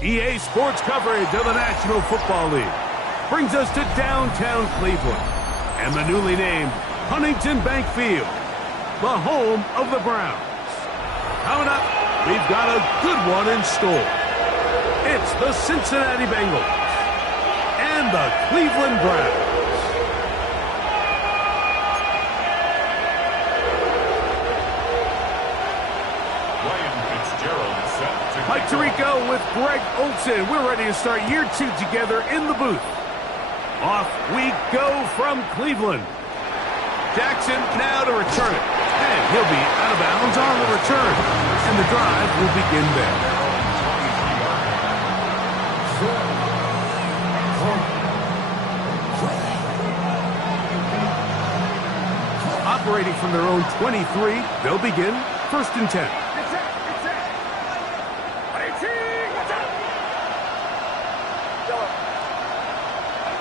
EA Sports coverage of the National Football League brings us to downtown Cleveland and the newly named Huntington Bank Field, the home of the Browns. Coming up, we've got a good one in store. It's the Cincinnati Bengals and the Cleveland Browns. Mike Tirico with Greg Olsen. We're ready to start year 2 together in the booth. Off we go from Cleveland. Jackson now to return it. And he'll be out of bounds on the return. And the drive will begin there. Operating from their own 23, they'll begin 1st and 10.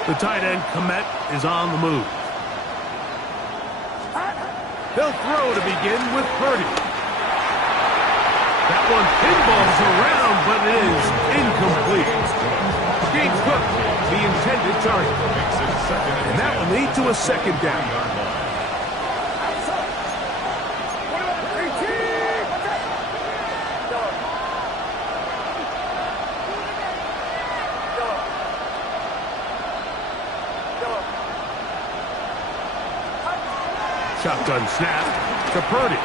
The tight end, Komet, is on the move. They'll throw to begin with Purdy. That one pinballs around, but it is incomplete. James Cook, the intended target. And that will lead to a 2nd down. Shotgun snap to Purdy.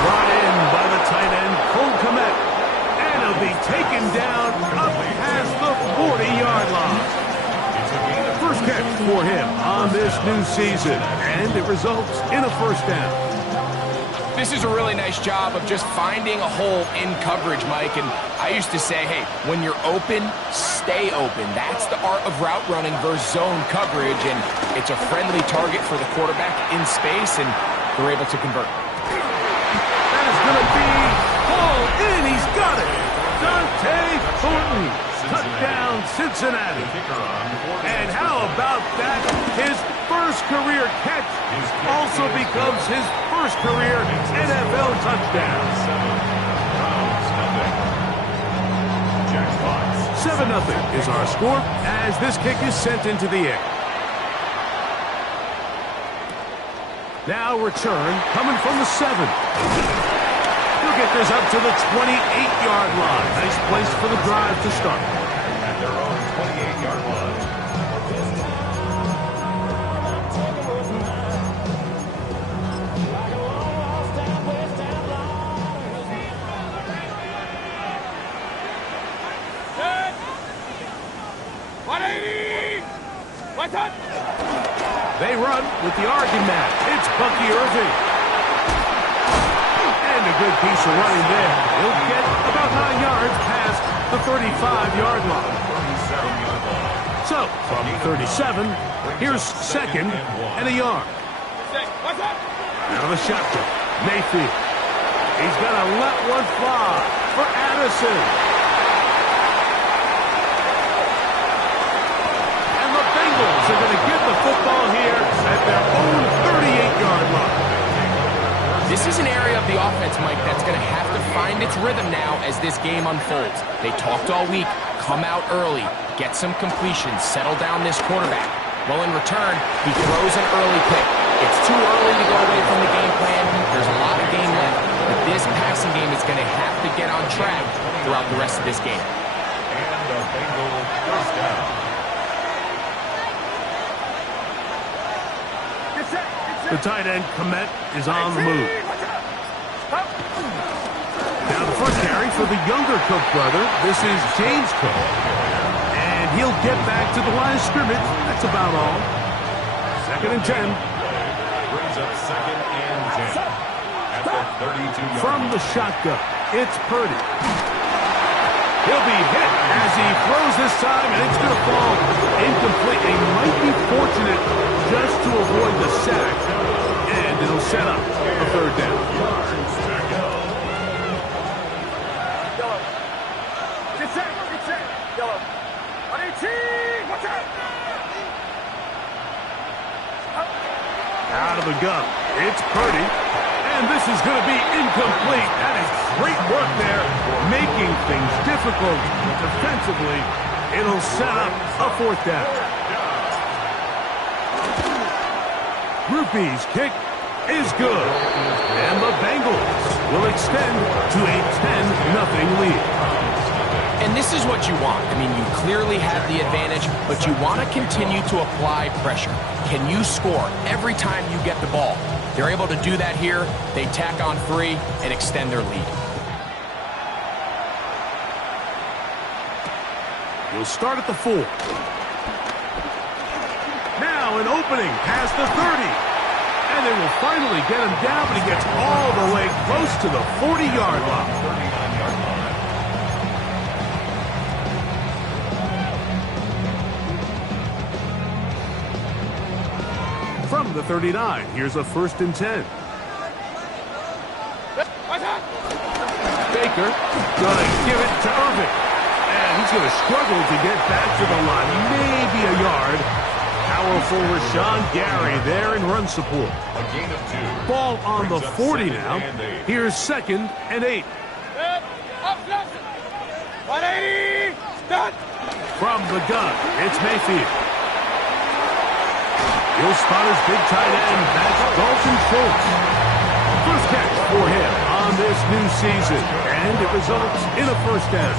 Brought in by the tight end, Cole Komet. And he'll be taken down up past the 40-yard line. First catch for him on this new season. And it results in a 1st down. This is a really nice job of just finding a hole in coverage, Mike. And I used to say, hey, when you're open, stay open. That's the art of route running versus zone coverage. And it's a friendly target for the quarterback in space, and they're able to convert. That is going to be hauled in. He's got it. Dante Thornton. Touchdown, Cincinnati. And how about that? His first career catch also becomes his first career NFL touchdown. 7-0 is our score as this kick is sent into the air. Now return coming from the 7. He'll get this up to the 28-yard line. Nice place for the drive to start. At their own 28-yard line. They run with the argument. It's Bucky Irving. And a good piece of running there. He'll get about 9 yards past the 35-yard line. So, from 37, here's 2nd and a yard. Out of the shotgun, Mayfield. He's going to let one fly for Addison. Are going to get the football here at their own 38-yard line. This is an area of the offense, Mike, that's going to have to find its rhythm now as this game unfolds. They talked all week, come out early, get some completions, settle down this quarterback. Well, in return, he throws an early pick. It's too early to go away from the game plan. There's a lot of game left, but this passing game is going to have to get on track throughout the rest of this game. And the Bengals first down. The tight end, Komet, is on the move. Now the first carry for the younger Cook brother. This is James Cook. And he'll get back to the line of scrimmage. That's about all. 2nd and 10. Brings up 2nd and 10. At the 32-yard line. From the shotgun, it's Purdy. He'll be hit as he throws this time, and it's going to fall incomplete. He might be fortunate just to avoid the sack, and it'll set up a 3rd down. Out of the gun, it's Purdy, and this is going to be incomplete. That is great work there. making things difficult defensively. It'll set up a 4th down. Groupie's kick is good. And the Bengals will extend to a 10-0 lead. And this is what you want. I mean, you clearly have the advantage, but you want to continue to apply pressure. Can you score every time you get the ball? They're able to do that here. They tack on 3 and extend their lead. You'll start at the 4. Now an opening past the 30. And they will finally get him down, but he gets all the way close to the 40-yard line. From the 39, here's a 1st and 10. Baker gonna give it to Irving. And he's gonna struggle to get back to the line. Maybe a yard. Powerful Rashawn Gary there in run support. A gain of 2. Ball on the 40 now. Here's 2nd and 8. 180. Start. From the gun, it's Mayfield. He'll spot his big tight end. That's Dalton Schultz. First catch for him on this new season. And it results in a 1st down.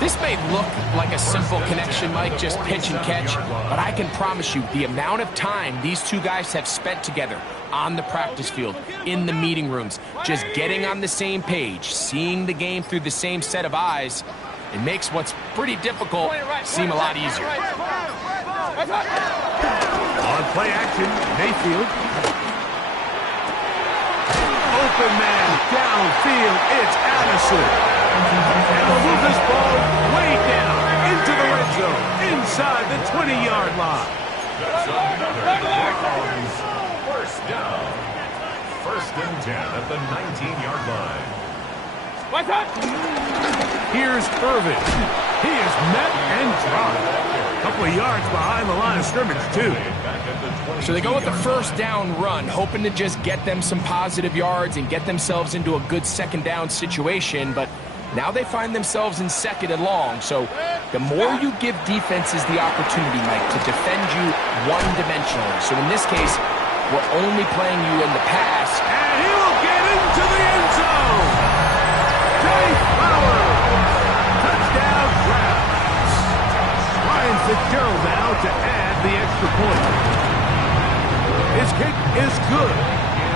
This may look like a simple connection, Mike, just pitch and catch, but I can promise you the amount of time these two guys have spent together on the practice field, in the meeting rooms, just getting on the same page, seeing the game through the same set of eyes, it makes what's pretty difficult seem a lot easier. On play action, Mayfield. Open man downfield, it's Addison. And they'll move this ball way down into the red zone, inside the 20-yard line. That's another Browns 1st down. 1st and 10 at the 19-yard line. Here's Irving. He is met and dropped. A couple of yards behind the line of scrimmage, too. So they go with the 1st down run, hoping to just get them some positive yards and get themselves into a good 2nd down situation, but now they find themselves in 2nd and long. So the more you give defenses the opportunity, Mike, to defend you one-dimensionally. So in this case, we're only playing you in the pass. And he will get into the end zone. Dave Flowers. Touchdown Browns. Ryan Fitzgerald now to add the extra point. His kick is good.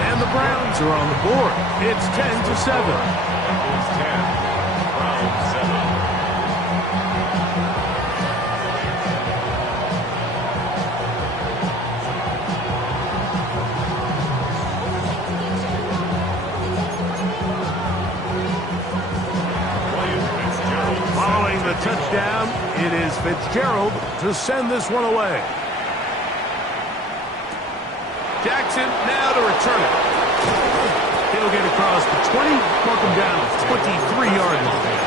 And the Browns are on the board. It's 10-7. Bengals 10. Browns 7. Following the touchdown, it is Fitzgerald to send this one away. Jackson now to return it. He'll get across the 20, mark him down at 23-yard line.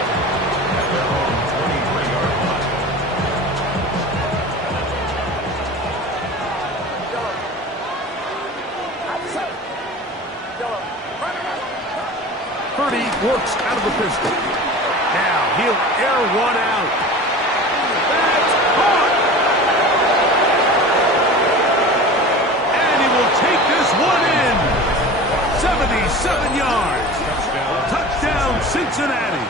Purdy works out of the pistol. Now he'll air one out. That's caught. And he will take this one in. 77 yards. Touchdown Cincinnati.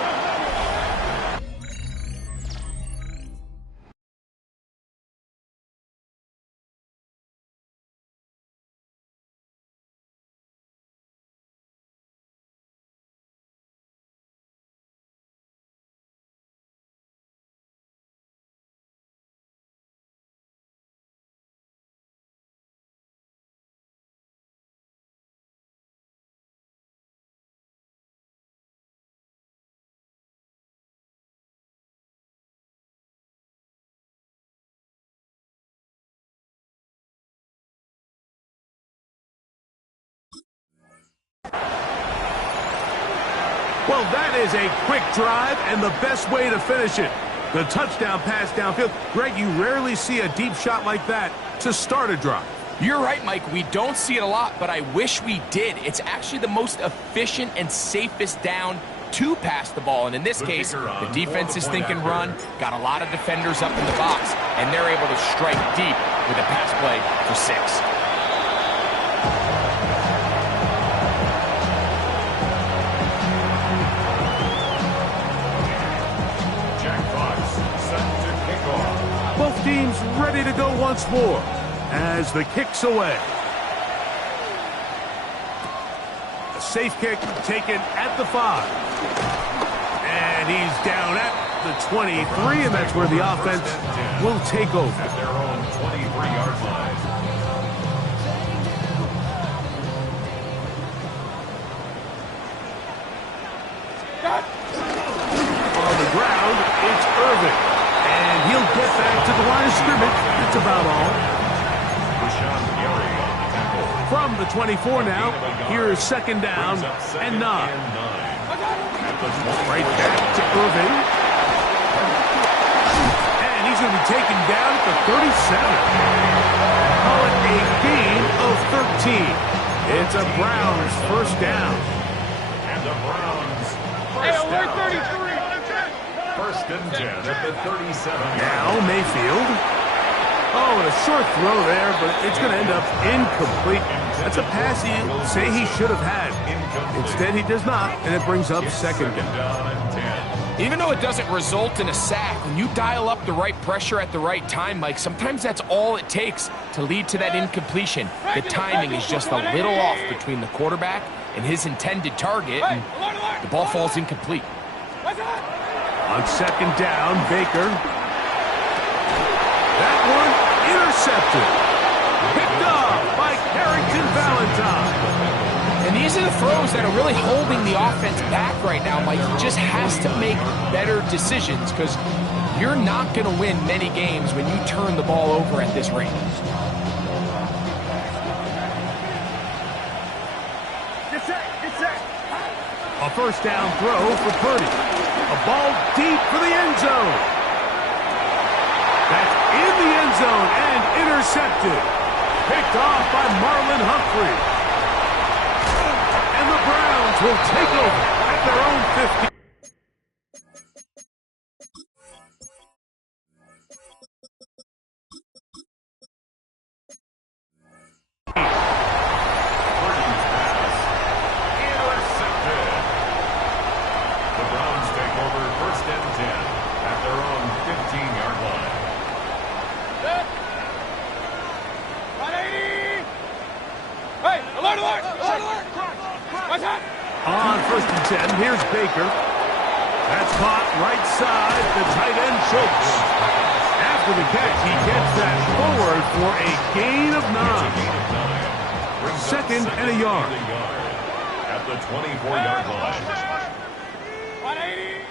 Well, that is a quick drive and the best way to finish it. The touchdown pass downfield. Greg, you rarely see a deep shot like that to start a drive. You're right, Mike. We don't see it a lot, but I wish we did. It's actually the most efficient and safest down to pass the ball. And in this case, the defense is thinking run, got a lot of defenders up in the box, and they're able to strike deep with a pass play for 6. Both teams ready to go once more as the kick's away. A safe kick taken at the 5. And he's down at the 23, and that's where the offense will take over. At their own 23-yard line. On the ground, it's Irving. And he'll get back to the line of scrimmage. That's about all. From the 24 now, here's 2nd down and 9. Right back to Irving. And he's going to be taken down at the 37. Call it a gain of 13. It's a Browns first down. And the Browns first down. First and 10 at the 37. Now Mayfield. Oh, and a short throw there, but it's going to end up incomplete. That's a pass you say he should have had. Instead, he does not, and it brings up 2nd down. And 10. Even though it doesn't result in a sack, when you dial up the right pressure at the right time, Mike, sometimes that's all it takes to lead to that incompletion. The timing is just a little off between the quarterback and his intended target, and the ball falls incomplete. On 2nd down, Baker. That one intercepted. Picked off by Carrington Valentine. And these are the throws that are really holding the offense back right now, Mike. He just has to make better decisions because you're not going to win many games when you turn the ball over at this rate. A first down throw for Purdy. A ball deep for the end zone. That's in the end zone and intercepted. Picked off by Marlon Humphrey. And the Browns will take over at their own 50. On 1st and 10, here's Baker. That's caught right side. The tight end chokes. After the catch, he gets that forward for a gain of 9. 2nd and a yard. At the 24-yard line. 180.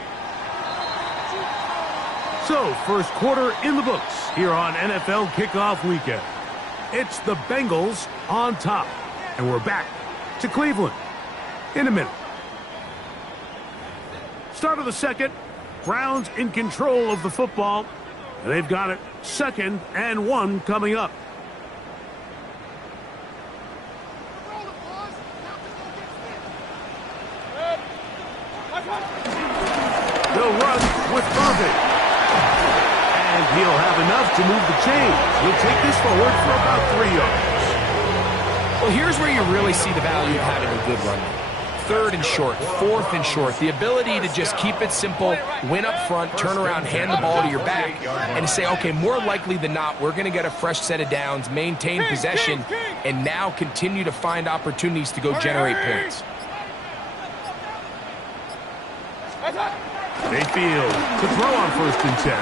So, first quarter in the books here on NFL Kickoff Weekend. It's the Bengals on top. And we're back to Cleveland in a minute. Start of the 2nd. Browns in control of the football. And they've got it 2nd and 1 coming up. They'll run with Irving. And he'll have enough to move the chains. He'll take this forward for about 3 yards. Well, here's where you really see the value of having a good run. 3rd and short, 4th and short. The ability to just keep it simple, win up front, turn around, hand the ball to your back, and say, okay, more likely than not, we're going to get a fresh set of downs, maintain possession, and now continue to find opportunities to go generate points. Mayfield to throw on 1st and 10.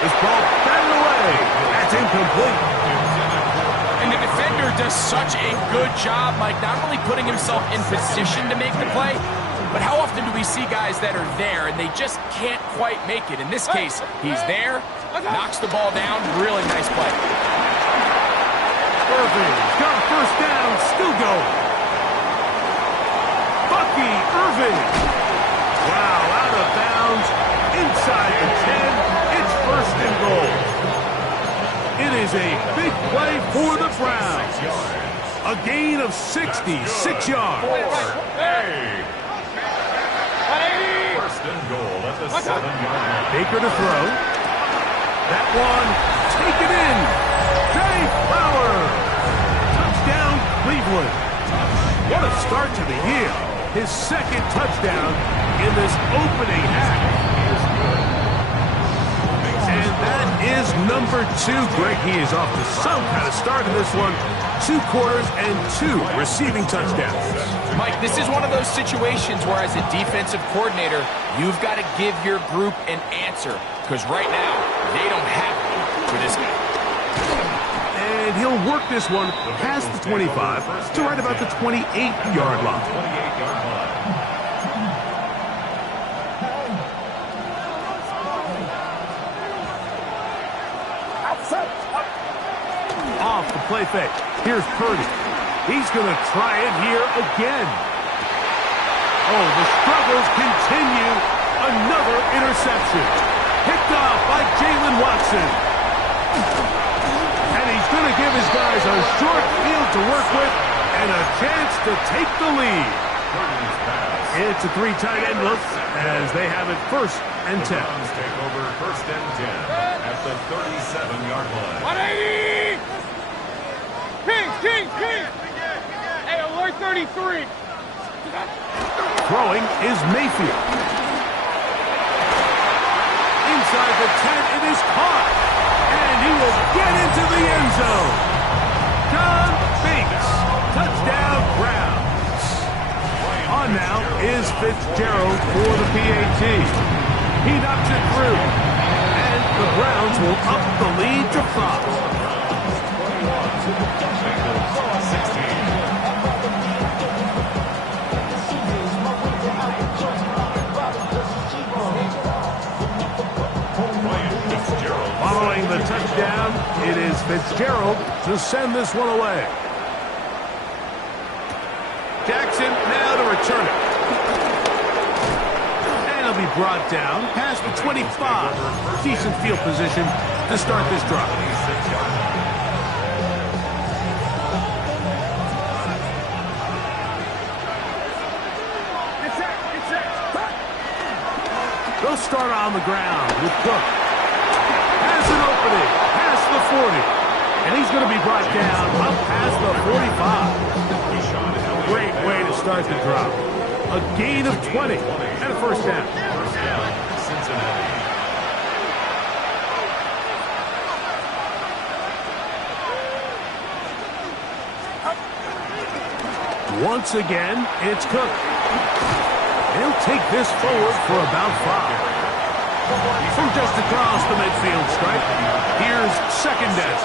This ball batted away. That's incomplete. And the defender does such a good job, Mike, not only putting himself in position to make the play, but how often do we see guys that are there and they just can't quite make it? In this case, he's there, knocks the ball down, really nice play. Irving's got a first down, still going. Bucky Irving. Wow, out of bounds, inside the 10. It's 1st and goal. It is a big play for the Browns. A gain of 66 yards. Baker to throw. That one, taken in. Jay Flowers. Touchdown, Cleveland. What a start to the year. His second touchdown in this opening half. And that is number 2. Greg, he is off to some kind of start in this one. 2 quarters and 2 receiving touchdowns. Mike, this is one of those situations where as a defensive coordinator, you've got to give your group an answer. Because right now, they don't have one for this guy. And he'll work this one past the 25 to right about the 28-yard line. Off the play fake. Here's Purdy. He's going to try it here again. Oh, the struggles continue. Another interception. Picked off by Jalen Watson. And he's going to give his guys a short field to work with and a chance to take the lead. It's a 3 tight end look as they have it 1st and 10. Take over 1st and 10 at the 37-yard line. 180! King! Hey, alert 33! Throwing is Mayfield. Inside the 10, it is caught. And he will get into the end zone. John Binks. Touchdown, Browns. On now is Fitzgerald for the PAT. He knocks it through. And the Browns will up the lead to 5. Following the touchdown, it is Fitzgerald to send this one away. Jackson now to return it. And he'll be brought down past the 25. Decent field position to start this drive. They'll start on the ground with Cook. Has an opening past the 40. And he's going to be brought down up past the 45. Great way to start the drop. A gain of 20 and a 1st down. Cincinnati. Once again, it's Cook. He'll take this forward for about 5. From just across the midfield stripe, here's 2nd down.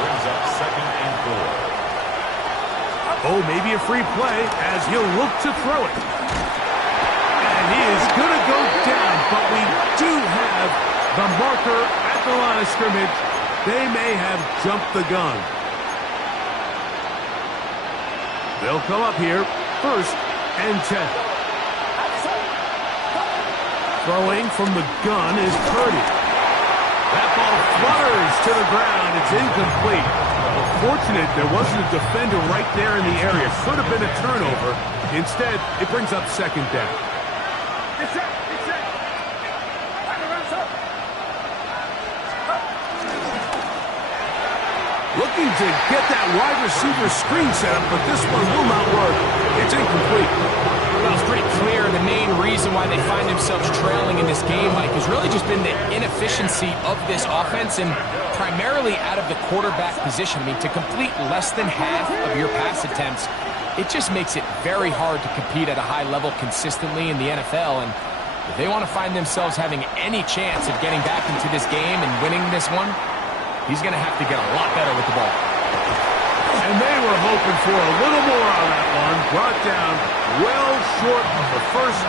Brings up 2nd and 4. Oh, maybe a free play as he'll look to throw it. And he is going to go down, but we do have the marker at the line of scrimmage. They may have jumped the gun. They'll come up here, 1st and 10. Throwing from the gun is Purdy. That ball flutters to the ground. It's incomplete. Fortunate there wasn't a defender right there in the area. Could have been a turnover. Instead, it brings up 2nd down. Looking to get that wide receiver screen set up, but this one will not work. It's incomplete. Well, it's pretty clear the main reason why they find themselves trailing in this game, Mike, has really just been the inefficiency of this offense and primarily out of the quarterback position. I mean, to complete less than half of your pass attempts, it just makes it very hard to compete at a high level consistently in the NFL. And if they want to find themselves having any chance of getting back into this game and winning this one, he's going to have to get a lot better with the ball. And they were hoping for a little more on that one. Brought down well short of the 1st.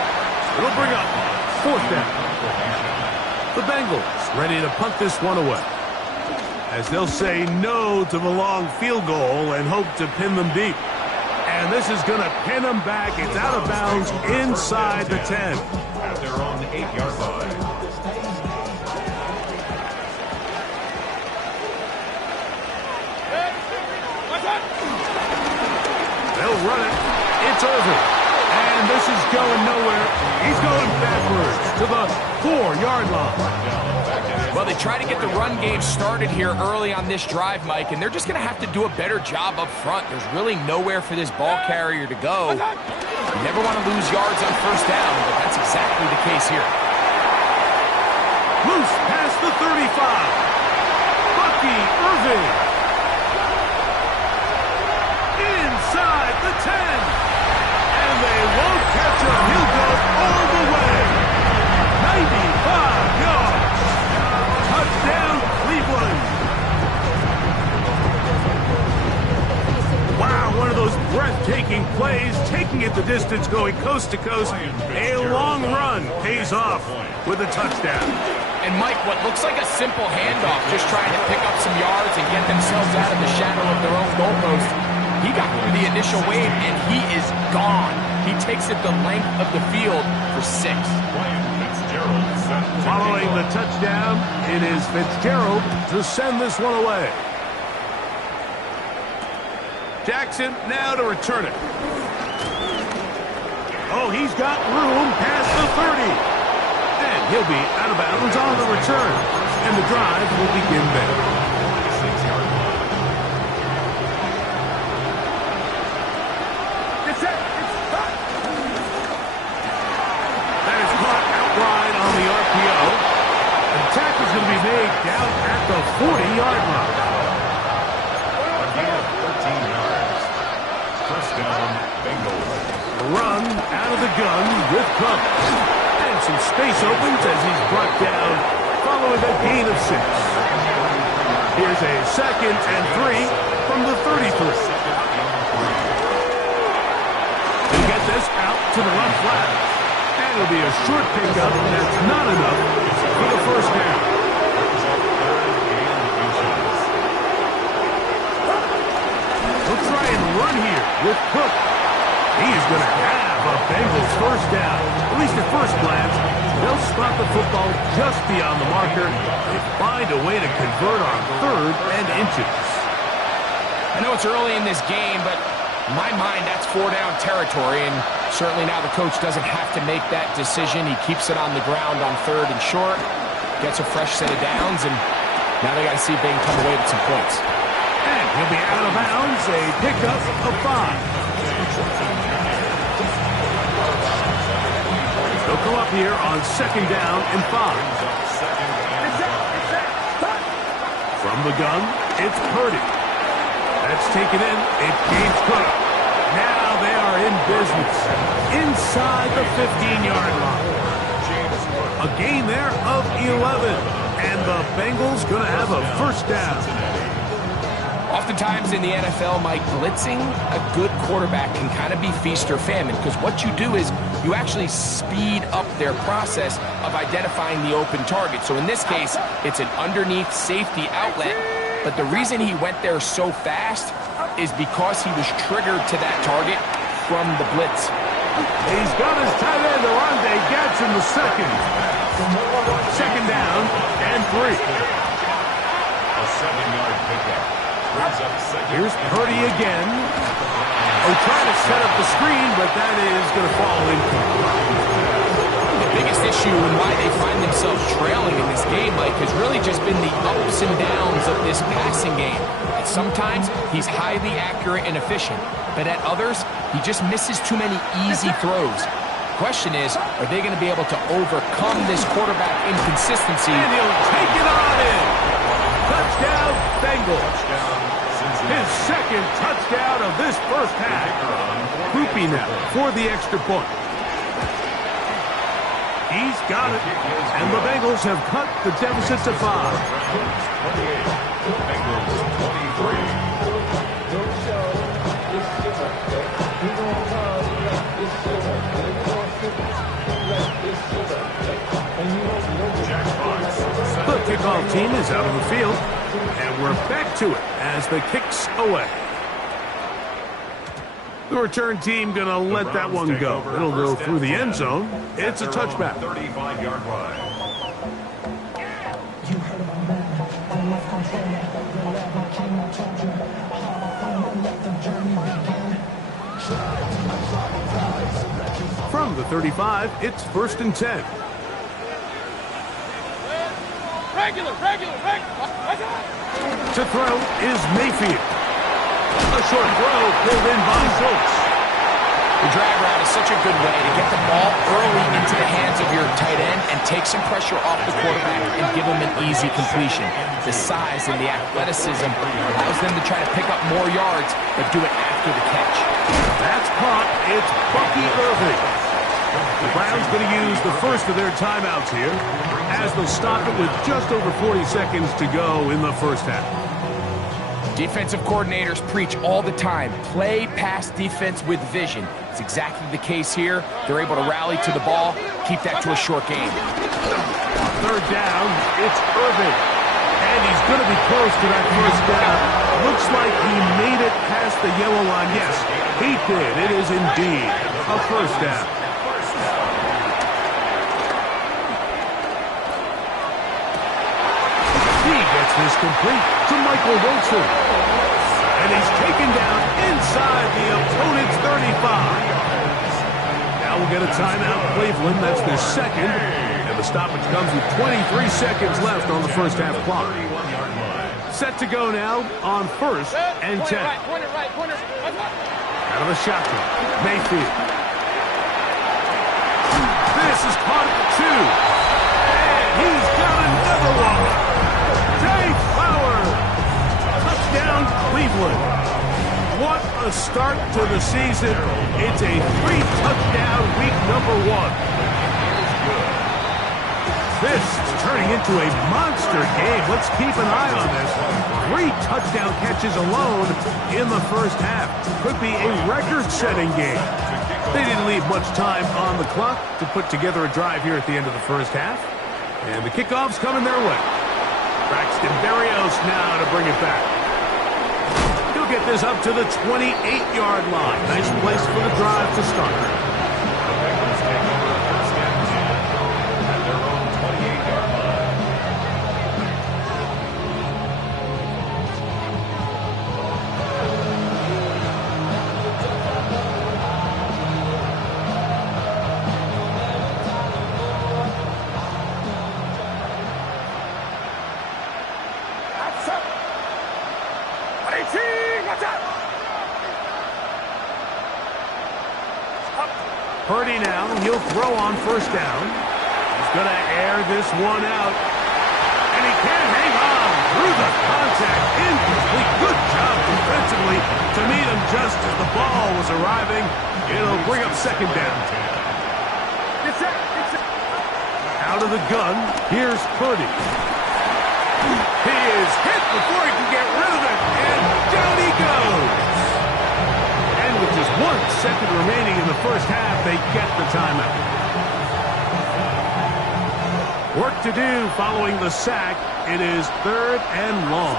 It'll bring up 4th down. The Bengals ready to punt this one away, as they'll say no to the long field goal and hope to pin them deep. And this is going to pin them back. It's out of bounds inside the 10. At their own 8-yard line. They'll run it. It's over. And this is going nowhere. He's going backwards. to the 4-yard line. Well, they try to get the run game started here early on this drive, Mike, and they're just going to have to do a better job up front. There's really nowhere for this ball carrier to go. You never want to lose yards on first down, but that's exactly the case here. Loose past the 35. Bucky Irving. Inside the 10. And they won't catch him. He'll go all the way. 95 yards. Touchdown, Cleveland. Wow, one of those breathtaking plays, taking it the distance, going coast to coast. A long run pays off with a touchdown. And Mike, what looks like a simple handoff, just trying to pick up some yards and get themselves out of the shadow of their own goalpost. He got through the initial wave, and he is gone. He takes it the length of the field for 6. Following the touchdown, it is Fitzgerald to send this one away. Jackson now to return it. Oh, he's got room past the 30. And he'll be out of bounds on the return. And the drive will begin there. 6-yard line. That is caught outright on the RPO. The tackle is going to be made down at the 40-yard line. Again, 13 yards. First down, Bengals. Run out of the gun with Cook. And some space opens as he's brought down following a gain of 6. Here's a 2nd and 3 from the 33. They get this out to the left flat. And it'll be a short pickup. That's not enough for the first down. We'll try and run here with Cook. He's going to have a Bengals first down. At least at first glance, they'll spot the football just beyond the marker and find a way to convert on 3rd and inches. I know it's early in this game, but in my mind, that's 4-down territory, and certainly now the coach doesn't have to make that decision. He keeps it on the ground on 3rd and short, gets a fresh set of downs, and now they got to see if they can come away with some points. And he'll be out of bounds, a pickup of 5. They'll come up here on 2nd down and 5. From the gun, it's Purdy. That's taken in. It's James Cook. Now they are in business inside the 15-yard line. A gain there of 11. And the Bengals going to have a first down. Oftentimes in the NFL, Mike, blitzing a good quarterback can kind of be feast or famine, because what you do is you actually speed up their process of identifying the open target. So in this case, it's an underneath safety outlet, but the reason he went there so fast is because he was triggered to that target from the blitz. He's got his tight end, Orlando Gadsden, the 2nd. 2nd down and 3. A 7-yard pickup. Here's Purdy again. Oh, trying to set up the screen, but that is going to fall incomplete. The biggest issue and why they find themselves trailing in this game, Mike, has really just been the ups and downs of this passing game. And sometimes he's highly accurate and efficient, but at others, he just misses too many easy throws. The question is, are they going to be able to overcome this quarterback inconsistency? And he'll take it on in. Touchdown, Bengals. His 2nd touchdown of this first half. Groupie now for the extra point. He's got it. And the Bengals have cut the deficit to 5. 28. Bengals 23. The kickoff team is out on the field, and we're back to it as the kick's away. The return team going to let that one go. It'll go through the end zone. It's a touchback. 35-yard line. From the 35, it's 1st and 10. Regular. To throw is Mayfield. A short throw pulled in by Schultz. The drag route is such a good way to get the ball early into the hands of your tight end and take some pressure off the quarterback and give him an easy completion. The size and the athleticism allows them to try to pick up more yards, but do it after the catch. That's caught. It's Bucky Irving. The Browns going to use the first of their timeouts here as they'll stop it with just over 40 seconds to go in the first half. Defensive coordinators preach all the time, play pass defense with vision. It's exactly the case here. They're able to rally to the ball, keep that to a short game. Third down, it's Irving. And he's going to be close to that first down. Looks like he made it past the yellow line. Yes, he did. It is indeed a first down. He gets this complete to Michael Wilson. And he's taken down inside the opponent's 35. Now we'll get a timeout, Cleveland. That's their second. And the stoppage comes with 23 seconds left on the first half clock. Set to go now on first and 10. Out of the shotgun, Mayfield. This is caught at 2. And he's got another one. Dave Flowers. Touchdown, Cleveland. What a start to the season. It's a 3-touchdown week number 1. This is turning into a monster game. Let's keep an eye on this. 3 touchdown catches alone in the first half. Could be a record-setting game. They didn't leave much time on the clock to put together a drive here at the end of the first half. And the kickoff's coming their way. Braxton Berrios now to bring it back. He'll get this up to the 28-yard line. Nice place for the drive to start. Purdy now, he'll throw on first down. He's going to air this one out. And he can't hang on through the contact. Incomplete. Good job defensively to meet him just as the ball was arriving. It'll bring up second down. Out of the gun, here's Purdy. He is hit before he can get rid of it. And down he goes. With just 1 second remaining in the first half, they get the timeout. Work to do following the sack. It is 3rd and long.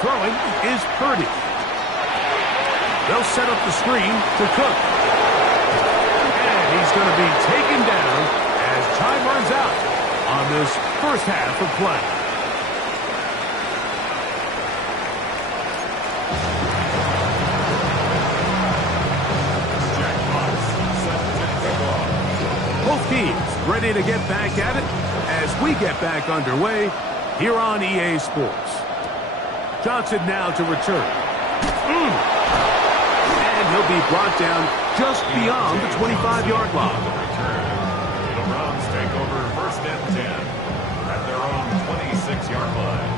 Throwing is Purdy. They'll set up the screen to Cook. And he's going to be taken down as time runs out on this first half of play. Both teams ready to get back at it as we get back underway here on EA Sports. Johnson now to return. And he'll be brought down just beyond the 25-yard line. The Browns take over first and 10 at their own 26-yard line.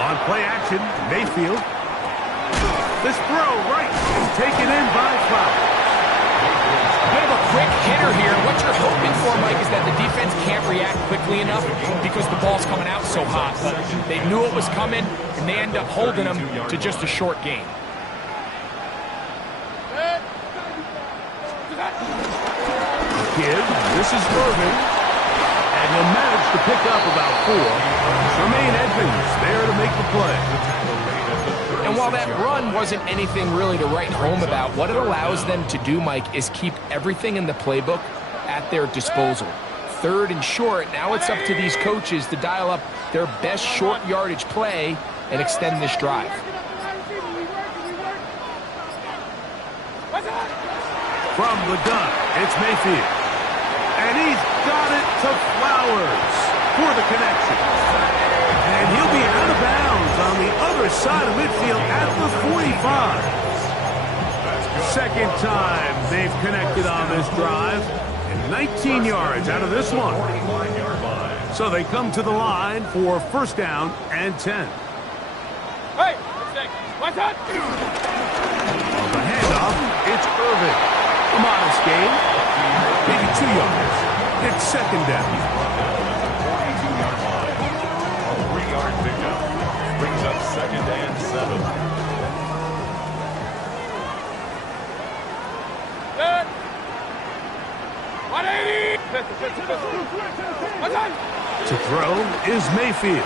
On play action, Mayfield. This throw right is taken in by Flowers. Bit of a quick hitter here. What you're hoping for, Mike, is that the defense can't react quickly enough because the ball's coming out so hot. But they knew it was coming, and they end up holding them to just a short game. Give. This is Irving. And he'll manage to pick up about 4. Tremaine Edmonds there to make the play. And while that run wasn't anything really to write home about, what it allows them to do, Mike, is keep everything in the playbook at their disposal. 3rd and short, now it's up to these coaches to dial up their best short yardage play and extend this drive. From the gun, it's Mayfield. And he's got it to Flowers for the connection. And he'll be out of bounds on the other side of midfield at the 45. Second time they've connected on this drive. And 19 yards out of this one. So they come to the line for first down and 10. Hey, what's that? On the handoff, it's Irvin. A modest gain, maybe 2 yards. It's second down. 42-yard line. A 3-yard pickup. Brings up second and 7. Good. 180. What's that? To throw is Mayfield.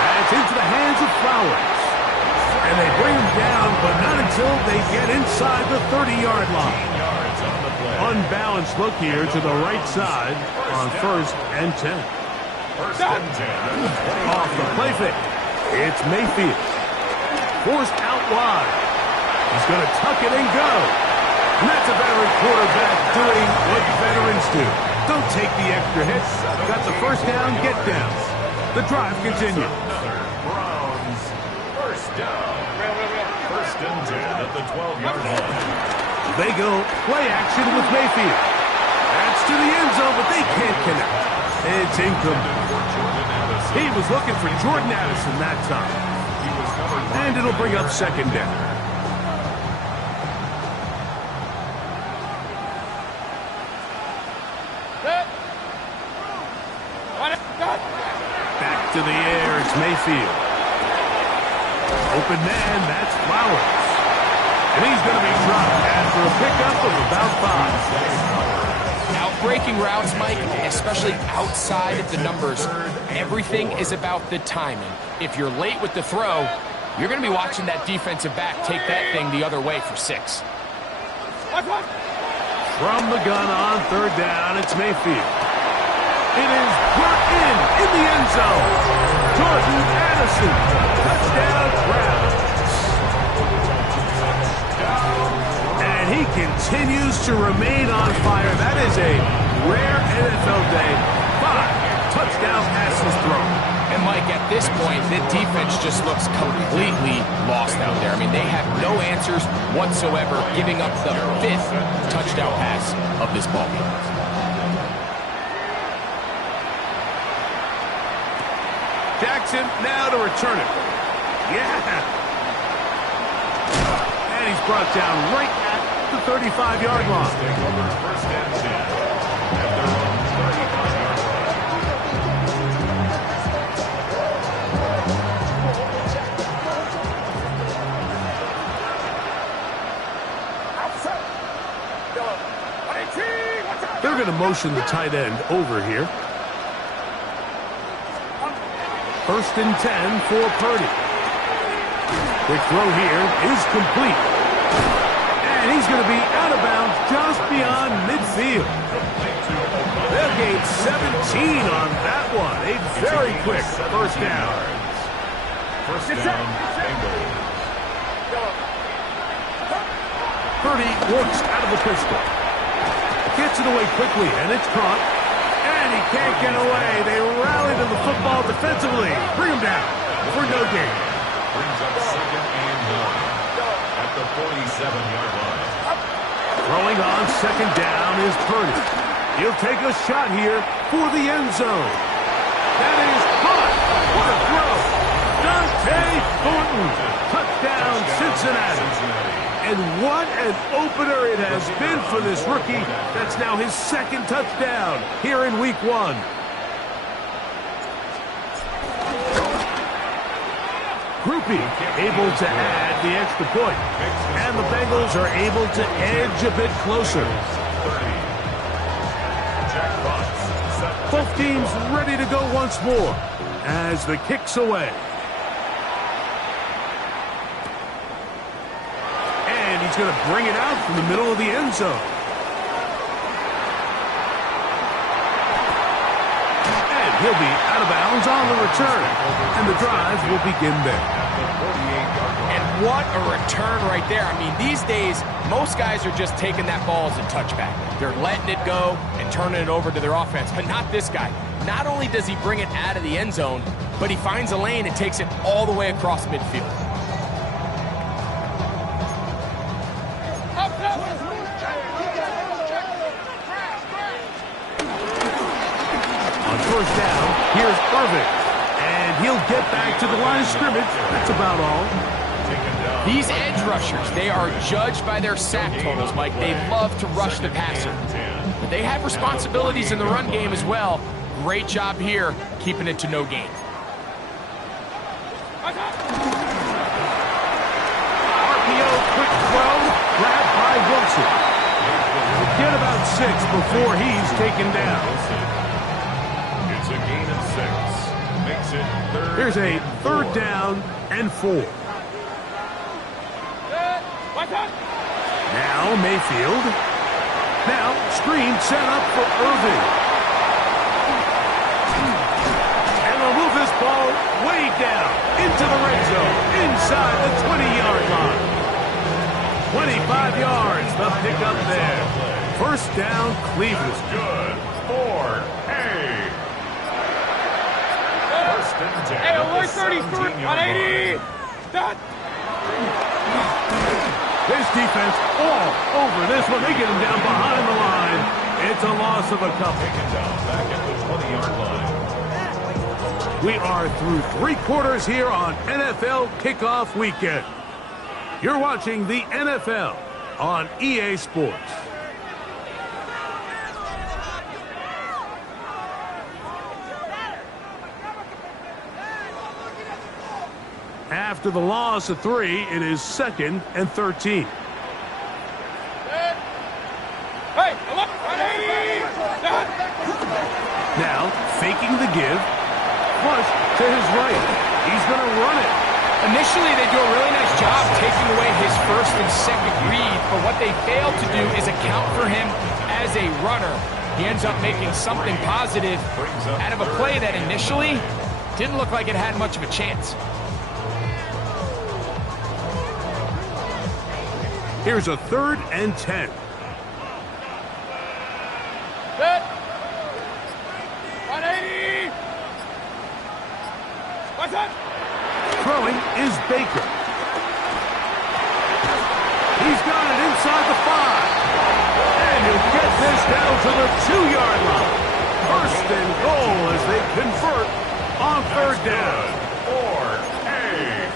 And it's into the hands of Flowers. And they bring him down, but not until they get inside the 30-yard line. Unbalanced look here to the right side on first and 10. First and 10. Off the play fake. It's Mayfield. Forced out wide. He's going to tuck it and go. And that's a veteran quarterback doing what veterans do. Don't take the extra hits. Got the first down, get down. The drive continues. Browns. First down. First and 10 at the 12-yard line. They go play action with Mayfield. That's to the end zone, but they can't connect. It's incomplete. He was looking for Jordan Addison that time. And it'll bring up second down. Back to the air, it's Mayfield. Open man, that's Flowers. And he's going to be dropped after a pickup of about 5. Out-breaking routes, Mike, especially outside of the numbers, everything is about the timing. If you're late with the throw, you're going to be watching that defensive back take that thing the other way for 6. From the gun on third down, it's Mayfield. It is put in the end zone. Jordan Addison, touchdown Browns. And he continues to remain on fire. That is a rare NFL day. 5 touchdown passes thrown. And Mike, at this point, the defense just looks completely lost out there. I mean, they have no answers whatsoever, giving up the 5th touchdown pass of this ball game. Jackson now to return it. Yeah. And he's brought down right at the 35-yard line. First and 10 at their own 35-yard line. They're going to motion the tight end over here. First and 10 for Purdy. The throw here is complete. And he's going to be out of bounds just beyond midfield. They'll gain 17 on that one. A very quick first down. First down, Bengals. Purdy works out of the pistol. Gets it away quickly, and it's caught. And he can't get away. They rally to the football defensively. Bring him down for no gain. Brings up second and 1 at the 47-yard line. Throwing on second down is Purdy. He'll take a shot here for the end zone. That is caught. What a throw. Dante Thornton. Touchdown, Cincinnati. And what an opener it has been for this rookie. That's now his second touchdown here in week 1. Groupie able to add the extra point. And the Bengals are able to edge a bit closer. Both teams ready to go once more as the kick's away. And he's going to bring it out from the middle of the end zone. And he'll be out of bounds on the return. And the drive will begin there. And what a return right there. I mean, these days, most guys are just taking that ball as a touchback. They're letting it go and turning it over to their offense, but not this guy. Not only does he bring it out of the end zone, but he finds a lane and takes it all the way across midfield. On first down, here's Irvin. And he'll get back to the line of scrimmage. That's about all. These edge rushers, they are judged by their sack totals, Mike. They love to rush the passer. But they have responsibilities in the run game as well. Great job here, keeping it to no gain. RPO quick throw, grabbed by Wilson. He'll get about 6 before he's taken down. It's a gain of 6. Makes it third. Here's a third down and 4. Now Mayfield. Now screen set up for Irvin. And they'll move this ball way down into the red zone, inside the 20-yard line. 25 yards, the pickup there. First down, Cleveland. Good for A. First and 10. Hey, we're 33 on 80. Done. This defense all over this one. They get him down behind the line. It's a loss of a couple. Taken down back at the 20-yard line. We are through 3 quarters here on NFL Kickoff Weekend. You're watching the NFL on EA Sports. After the loss of 3, it is 2nd and 13. Hey, look, 180. Done. Now, faking the give. Flush to his right. He's going to run it. Initially, they do a really nice job taking away his first and second read, but what they fail to do is account for him as a runner. He ends up making something positive out of a play that initially didn't look like it had much of a chance. Here's a 3rd and 10. Set. 180. What's that? Throwing is Baker. He's got it inside the 5. And he'll get this down to the 2-yard line. First and goal as they convert on 3rd down. For A.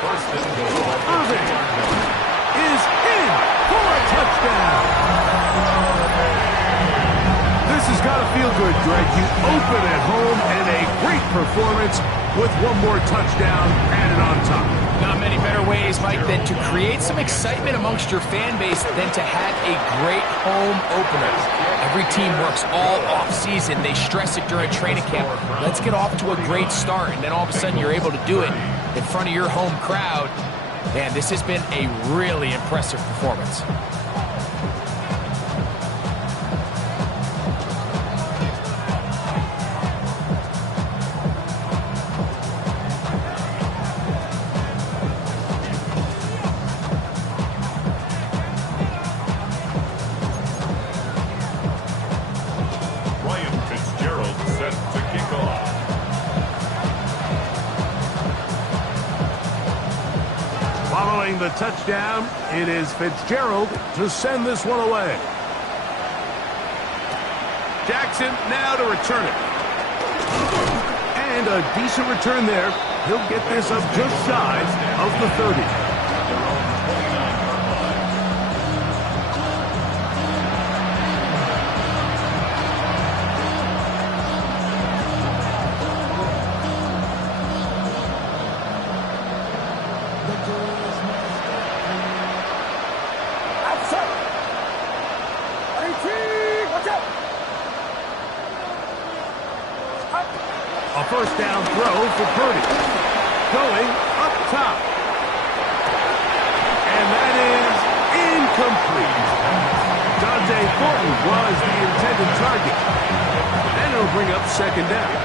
First and goal. Irvin is in for a touchdown. This has got to feel good, Greg. You open at home and a great performance with one more touchdown added on top. Not many better ways, Mike, than to create some excitement amongst your fan base than to have a great home opener. Every team works all off-season. They stress it during training camp. Let's get off to a great start, and then all of a sudden you're able to do it in front of your home crowd. Man, this has been a really impressive performance. The touchdown, it is Fitzgerald to send this one away. Jackson now to return it. And a decent return there. He'll get this up just shy of the 30. A first down throw for Purdy. Going up top. And that is incomplete. Dante Thornton was the intended target. And it'll bring up 2nd down.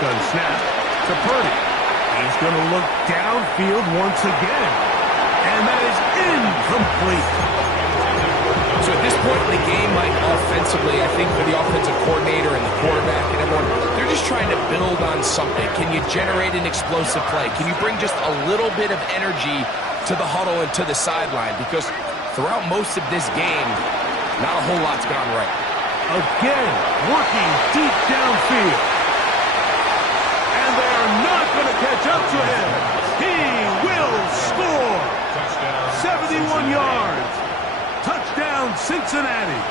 Shotgun snap to Purdy. He's going to look downfield once again. And that is incomplete. So at this point in the game, Mike, offensively, I think for the offensive coordinator and the quarterback and everyone, they're just trying to build on something. Can you generate an explosive play? Can you bring just a little bit of energy to the huddle and to the sideline? Because throughout most of this game, not a whole lot's gone right. Again, working deep downfield. And they are not going to catch up to him. He will score. 71 yards. Touchdown, Cincinnati.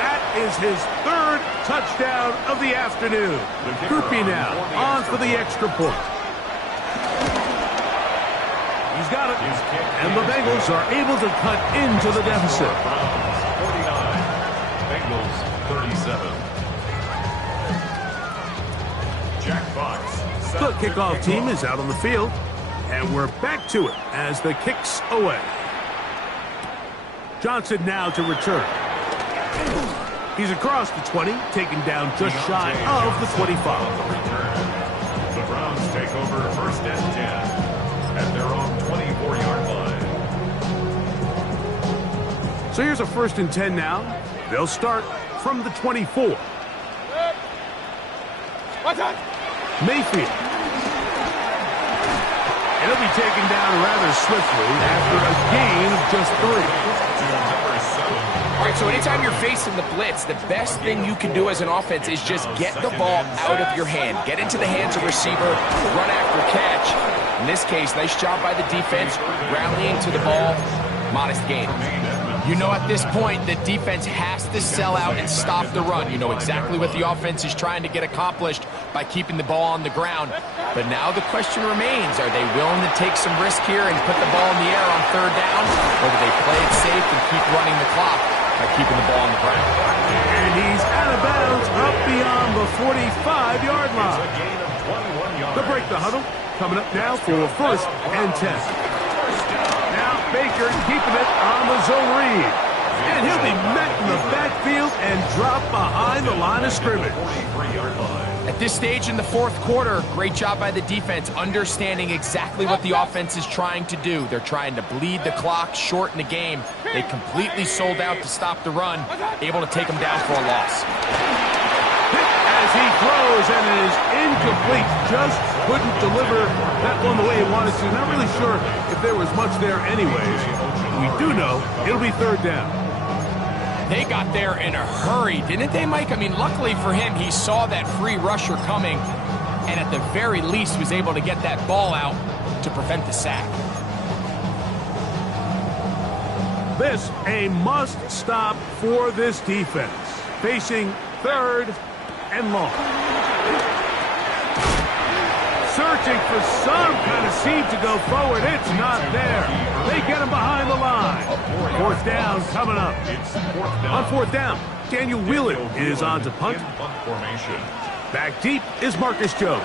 That is his third touchdown of the afternoon. Groupie now on for the extra point. He's got it. And the Bengals are able to cut into the deficit. 49. Bengals 37. Jack Fox. The kickoff team is out on the field. And we're back to it as the kick's away. Johnson now to return. He's across the 20, taken down just shy of the 25. The Browns take over first and 10 at their own 24-yard line. So here's a first and 10 now. They'll start from the 24. Mayfield. It'll be taken down rather swiftly after a gain of just 3. All right, so anytime you're facing the blitz, the best thing you can do as an offense is just get the ball out of your hand. Get into the hands of receiver, run after catch. In this case, nice job by the defense, rallying to the ball, modest gain. You know at this point the defense has to sell out and stop the run. You know exactly what the offense is trying to get accomplished by keeping the ball on the ground. But now the question remains, are they willing to take some risk here and put the ball in the air on third down? Or do they play it safe and keep running the clock by keeping the ball on the ground? And he's out of bounds up beyond the 45-yard line. To break the huddle, coming up now for first and 10. Now Baker keeping it on the zone read. And he'll be met in the backfield and dropped behind the line of scrimmage. At this stage in the fourth quarter, great job by the defense, understanding exactly what the offense is trying to do. They're trying to bleed the clock, shorten the game. They completely sold out to stop the run, able to take them down for a loss. As he throws, and it is incomplete. Just couldn't deliver that one the way he wanted to. Not really sure if there was much there anyways. We do know it'll be third down. They got there in a hurry, didn't they, Mike? I mean, luckily for him, he saw that free rusher coming and at the very least was able to get that ball out to prevent the sack. This a must-stop for this defense. Facing third and long. Searching for some kind of seam to go forward. It's not there. They get him behind the line. Fourth down coming up. On fourth down, Daniel Wheeler is on to punt. Back deep is Marcus Jones.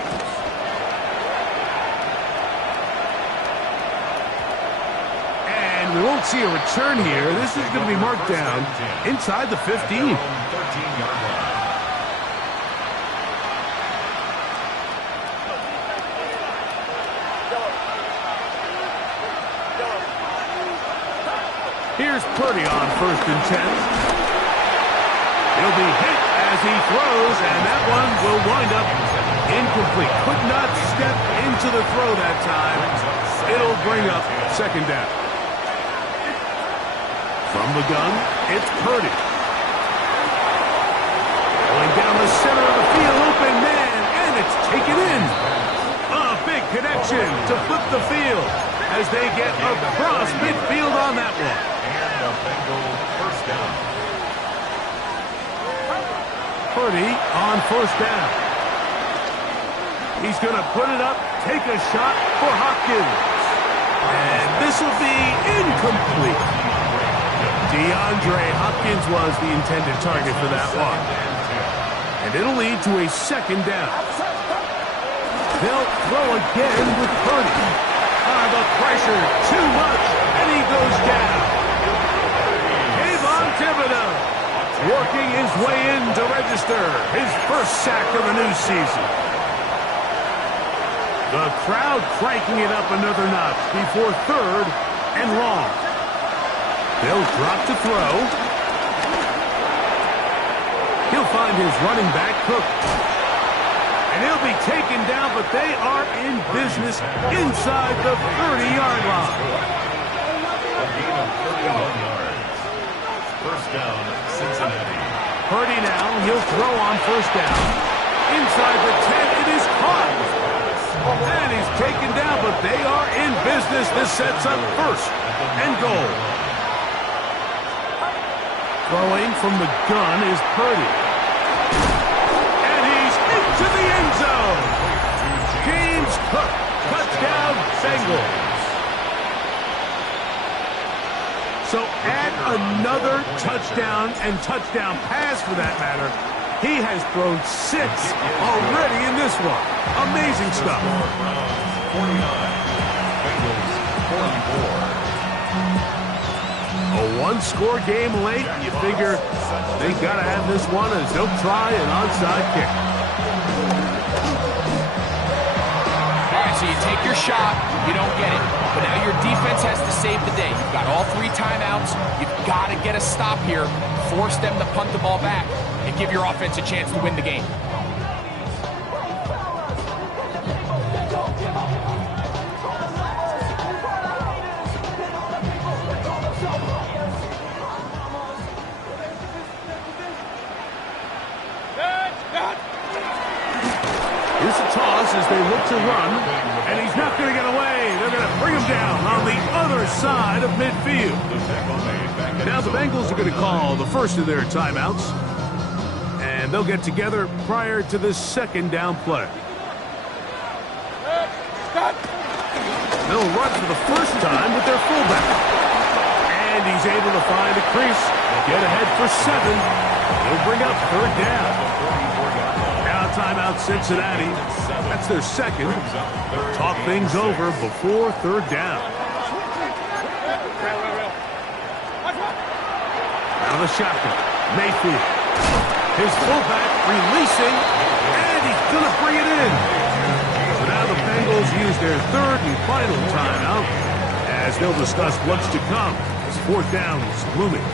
And we won't see a return here. This is going to be marked down inside the 15. Here's Purdy on first and 10. He'll be hit as he throws, and that one will wind up incomplete. Could not step into the throw that time. It'll bring up second down. From the gun, it's Purdy. Going down the center of the field, open man, and it's taken in. A big connection to flip the field as they get across midfield on that one. First down. Purdy on first down. He's going to put it up, take a shot for Hopkins. And this will be incomplete. DeAndre Hopkins was the intended target for that one. And it'll lead to a second down. They'll throw again with Purdy. The pressure, too much, and he goes down. Thibodeau working his way in to register register his first sack of the new season. The crowd cranking it up another notch before 3rd and long. They'll drop to throw. He'll find his running back, Cook. And he'll be taken down, but they are in business inside the 30-yard line. A gain of 31 yards. First down, Cincinnati. Purdy now, he'll throw on first down. Inside the 10, it is caught. And he's taken down, but they are in business. This sets up 1st and goal. Throwing from the gun is Purdy. And he's into the end zone. James Cook, touchdown Bengals. So add another touchdown and touchdown pass for that matter. He has thrown 6 already in this one. Amazing stuff. 49. Bengals 44. A one-score game late. You figure they got to have this one as they'll try an onside kick. All right, so you take your shot, you don't get it. But now your defense has to save the day. You've got all 3 timeouts. You've got to get a stop here, force them to punt the ball back, and give your offense a chance to win the game. Here's a toss as they look to run, and he's not going to get away. They're going to bring him down on the other side of midfield. Now the Bengals are going to call the first of their timeouts, and they'll get together prior to this 2nd down play. They'll run for the first time with their fullback. And he's able to find a crease, get ahead for 7. He'll bring up 3rd down. Now timeout Cincinnati. That's their 2nd. Talk things over before 3rd down. Now the shotgun. Mayfield. His fullback releasing, and he's going to bring it in. So now the Bengals use their 3rd and final timeout as they'll discuss what's to come as 4th down is looming.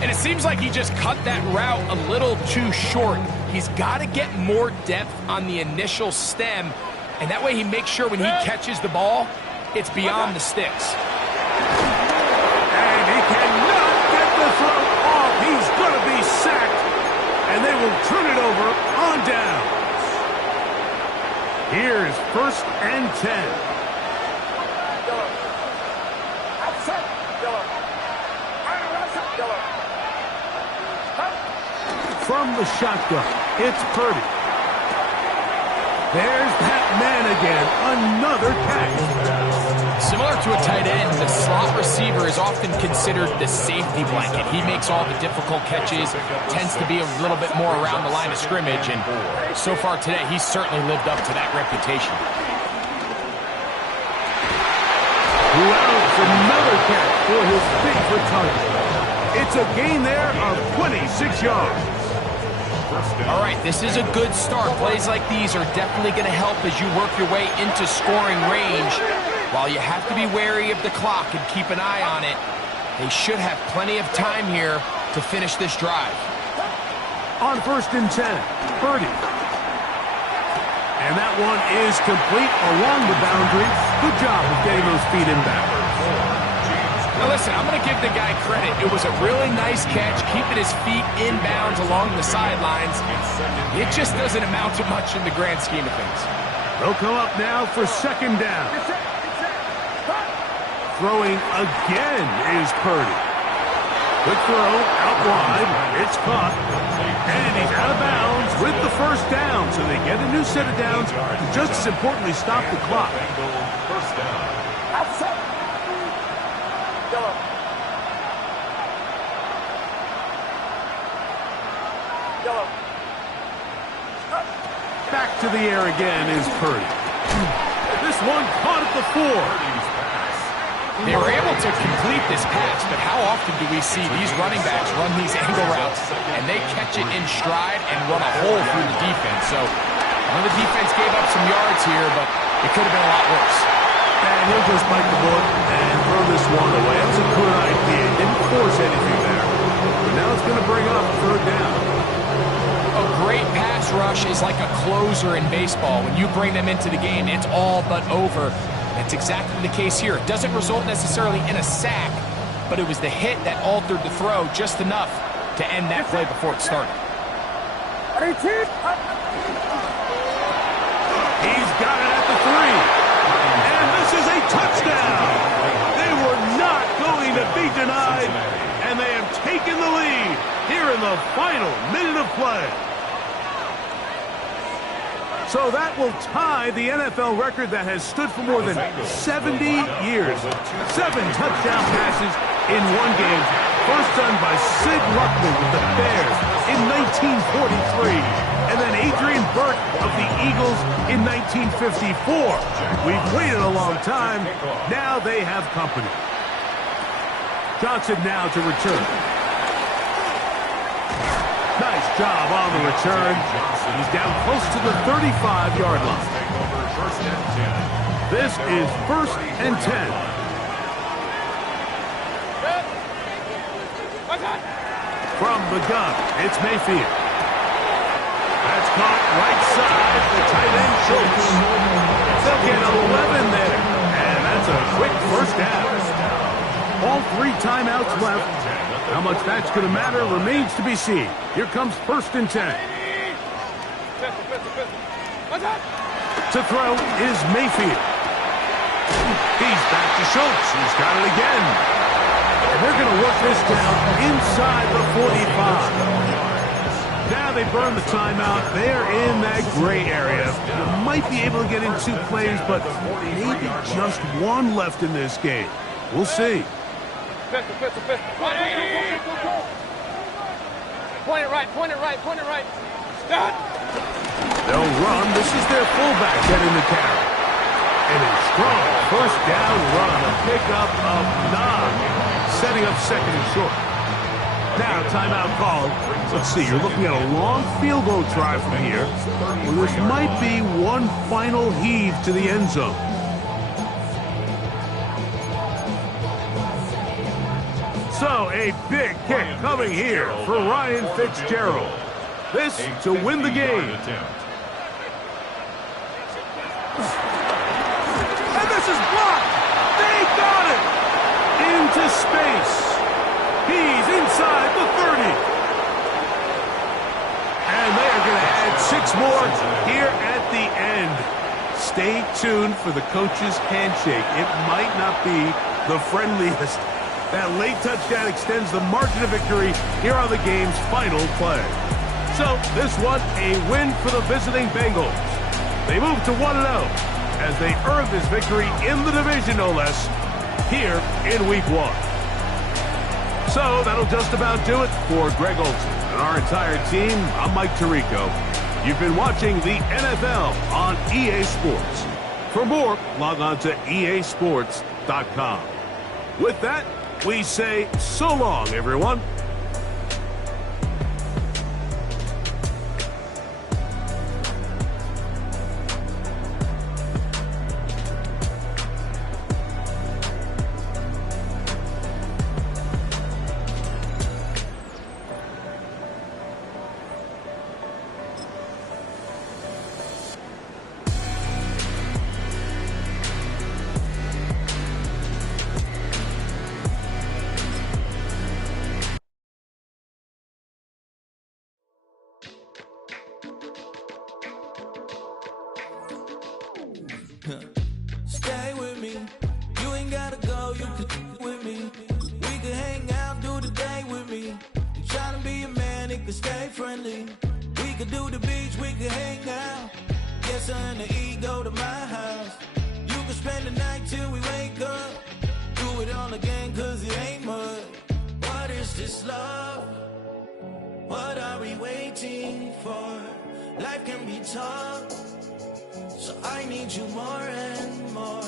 And it seems like he just cut that route a little too short. He's got to get more depth on the initial stem, and that way he makes sure when he catches the ball, it's beyond the sticks. And he cannot get the throw off. He's going to be sacked, and they will turn it over on downs. Here's 1st and 10. From the shotgun, it's Purdy. There's that man again, another catch. Similar to a tight end, the slot receiver is often considered the safety blanket. He makes all the difficult catches, tends to be a little bit more around the line of scrimmage, and so far today, he's certainly lived up to that reputation. Louds another catch for his favorite target. It's a gain there of 26 yards. All right, this is a good start. Plays like these are definitely going to help as you work your way into scoring range. While you have to be wary of the clock and keep an eye on it, they should have plenty of time here to finish this drive. On 1st and 10, Purdy. And that one is complete along the boundary. Good job of getting those feet in back. Now listen, I'm going to give the guy credit. It was a really nice catch, keeping his feet inbounds along the sidelines. It just doesn't amount to much in the grand scheme of things. They'll come up now for 2nd down. Throwing again is Purdy. Quick throw, out wide, it's caught. And he's out of bounds with the 1st down. So they get a new set of downs, and just as importantly, stop the clock. First down. Back to the air again is Purdy. This one caught at the 4. They were able to complete this pass, but how often do we see these running backs run these angle routes and they catch it in stride and run a hole through the defense? So, the defense gave up some yards here, but it could have been a lot worse. And he'll just bite the bullet and throw this one away. That was a good idea. Didn't force anything there. But now it's going to bring up third down. A great pass rush is like a closer in baseball. When you bring them into the game, it's all but over. That's exactly the case here. It doesn't result necessarily in a sack, but it was the hit that altered the throw just enough to end that play before it started. He's got it at the 3. And this is a touchdown. They were not going to be denied, and they have taken the lead here in the final minute of play. So that will tie the NFL record that has stood for more than 70 years. 7 touchdown passes in one game. First done by Sid Luckman with the Bears in 1943. And then Adrian Burke of the Eagles in 1954. We've waited a long time. Now they have company. Johnson now to return. Nice job on the return. He's down close to the 35-yard line. This is 1st and 10. From the gun, it's Mayfield. That's caught right side, the tight end Schultz. They'll get 11 there, and that's a quick first down. All 3 timeouts left. How much that's going to matter remains to be seen. Here comes 1st and 10. To throw is Mayfield. He's back to Schultz. He's got it again. And they're going to work this down inside the 45. Now they burn the timeout. They're in that gray area. You might be able to get in 2 plays, but maybe just 1 left in this game. We'll see. Pistol. Point it right. Stop. They'll run. This is their fullback getting the carry. And a strong first down run. A pickup of 9. Setting up 2nd and short. Now, timeout called. Let's see, you're looking at a long field goal try from here. Well, this might be one final heave to the end zone. So, a big kick coming here for Ryan Fitzgerald. This to win the game. And this is blocked. They got it. Into space. He's inside the 30. And they are going to add 6 more here at the end. Stay tuned for the coach's handshake. It might not be the friendliest. That late touchdown extends the margin of victory here on the game's final play. So this one, a win for the visiting Bengals. They move to 1-0 as they earn this victory in the division, no less, here in Week 1. So that'll just about do it for Greg Olsen and our entire team. I'm Mike Tirico. You've been watching the NFL on EA Sports. For more, log on to easports.com. With that, we say so long, everyone. Stay with me. You ain't gotta go, you can with me. We can hang out, do the day with me. You tryna be a man, it can stay friendly. We could do the beach, we can hang out. Get something to eat, go to my house. You can spend the night till we wake up. Do it all again, cause it ain't much. What is this love? What are we waiting for? Life can be tough, so I need you more and more.